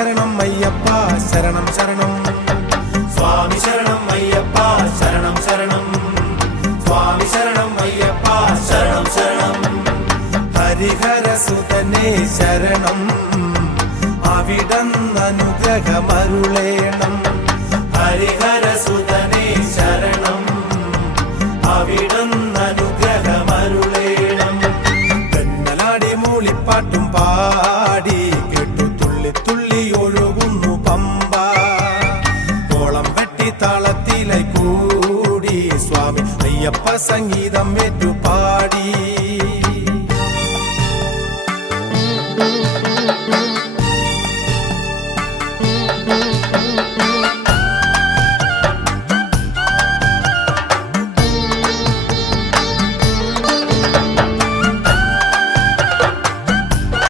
ശരണം അയ്യപ്പ ശരണം ശരണം സ്വാമി ശരണം അയ്യപ്പ ശരണം ശരണം സ്വാമി ശരണം അയ്യപ്പ ശരണം ശരണം ഹരിഹരസുതനേ ശരണം അവിടന്നനുഗ്രഹമരുളേണം ഹരിഹരസുതനേ ശരണം അവിടന്നനുഗ്രഹമരുളേണം തെന്നലാടി മൂളിപ്പാട്ടും പാടി കേട്ടു തുള്ളി തുള്ളി ഒഴുകുന്നു പമ്പ കോളം വെട്ടി താളത്തിലായി കൂടി സ്വാമി അയ്യപ്പ സംഗീതം ഏറ്റുപാടി